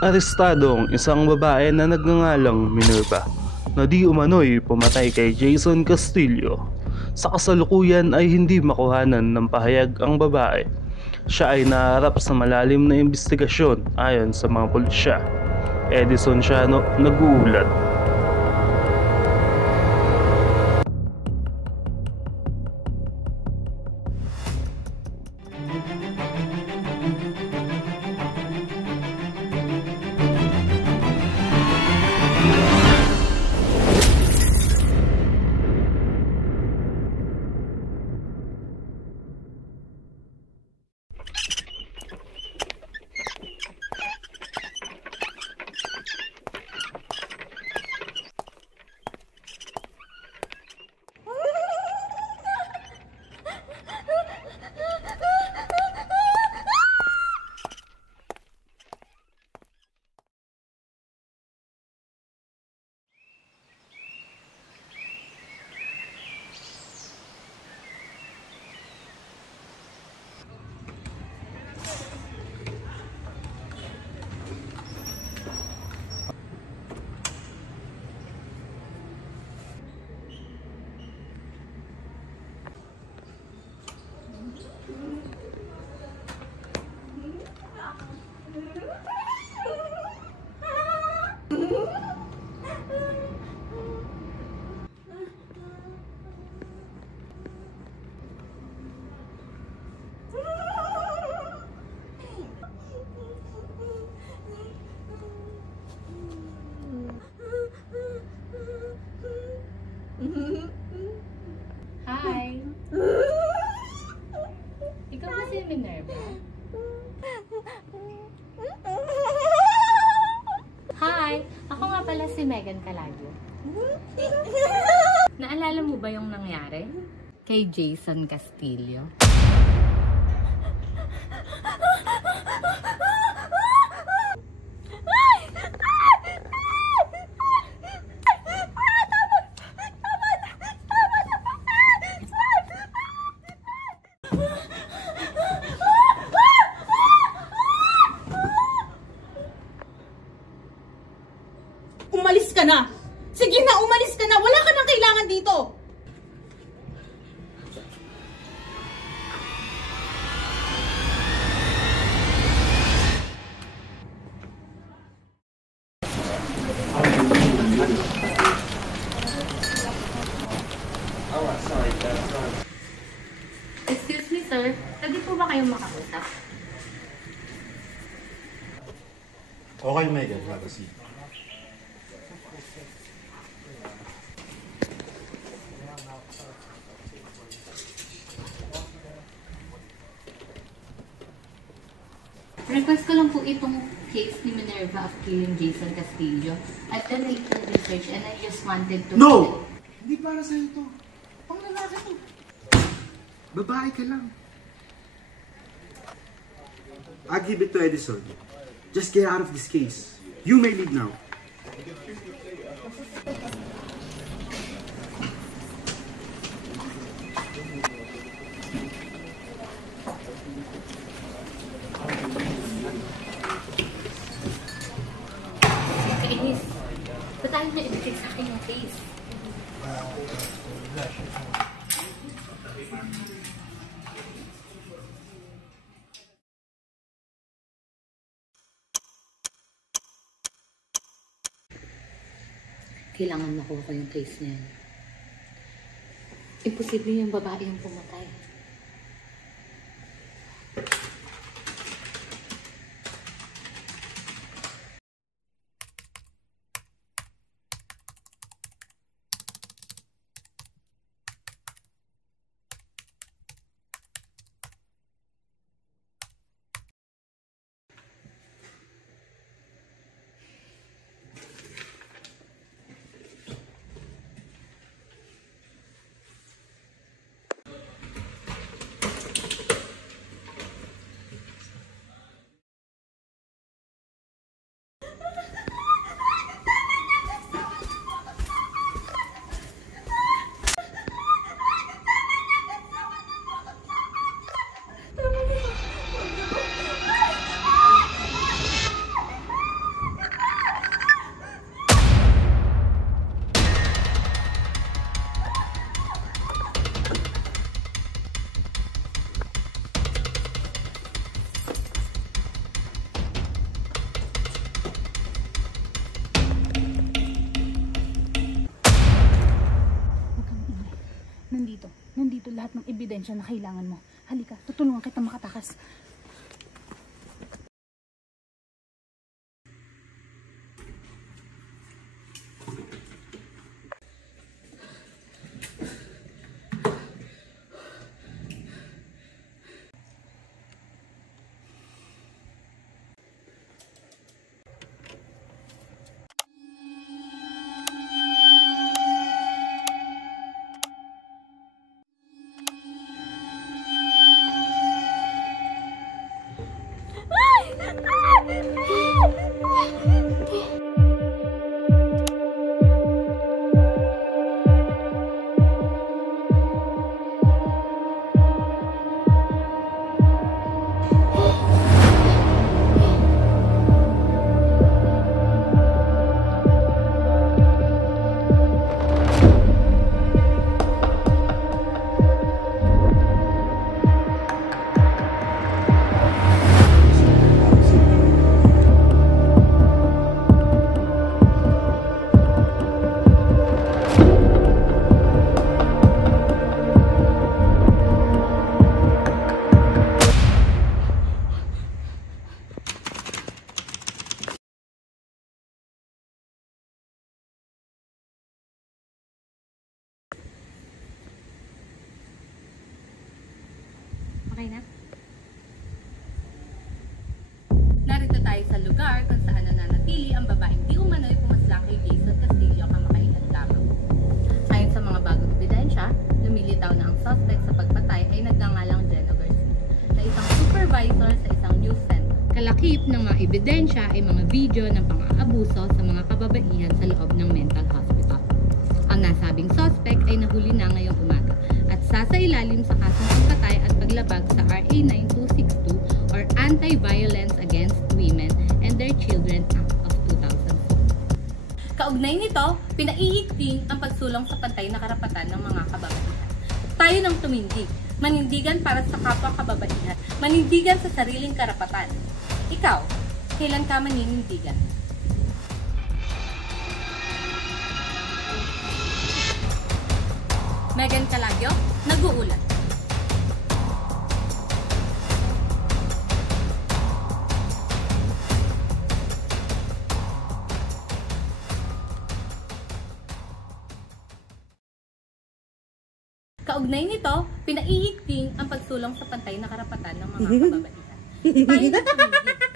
Arestado ang isang babae na nagngangalang Minerva na di umano'y pumatay kay Jason Castillo. Sa kasalukuyan ay hindi makuhanan ng pahayag ang babae. Siya ay naharap sa malalim na investigasyon ayon sa mga pulisya. Edison Siano, nag-uulat. Hi! Ikaw ba si Minerva? Hi! Ako nga pala si Megan Calagio. Naalala mo ba yung nangyari? Kay Jason Castillo? Umalis ka na! Sige na, umalis ka na! Wala ka nang kailangan dito! Excuse me, sir. Pwede po ba kayong makausap? Okay, Megan, have a seat. Request ko lang po itong case ni Minerva of killing Jason Castillo. I've done a little research and I just wanted to... No! Hindi para sa'yo to. Pang lalaki to. Babae ka lang. I'll give it to Edison. Just get out of this case. You may leave now. Kainis. Ba't ayaw niya ibigay sa akin yung case? Kailangan makuha ko yung case niya. Imposible yung babae yung pumatay. lahat ng ebidensya na kailangan mo. Halika, tutulungan kita makatakas. Okay na? Narito tayo sa lugar kung saan nananatili ang babaeng di umano'y pumaslang kay Jason Castillo kamakailan lamang. Ayon sa mga bagong ebidensya, lumilitaw na ang suspect sa pagpatay ay nagngangalang Jenna Garcia, na isang supervisor sa isang news center. Kalakip ng mga ebidensya ay mga video ng pang-aabuso sa mga kababaihan sa loob ng mental hospital. Ang nasabing suspect ay nahuli na ngayong umaga at sasailalim sa kasong pagpatay at paglabag sa RA 9262 or Anti-Violence Against Women and Their Children Act of 2004. Kaugnay nito, pinaiigting ang pagsulong sa pantay na karapatan ng mga kababaihan. Tayo nang tumindig, manindigan para sa kapwa kababaihan, manindigan sa sariling karapatan. Ikaw, kailan ka maninindigan? Megan Calagyo, nag-uulat. Kaugnay nito, pinaiigting ang pagsulong sa pantay na karapatan ng mga kababaihan. Tayo na tumigil,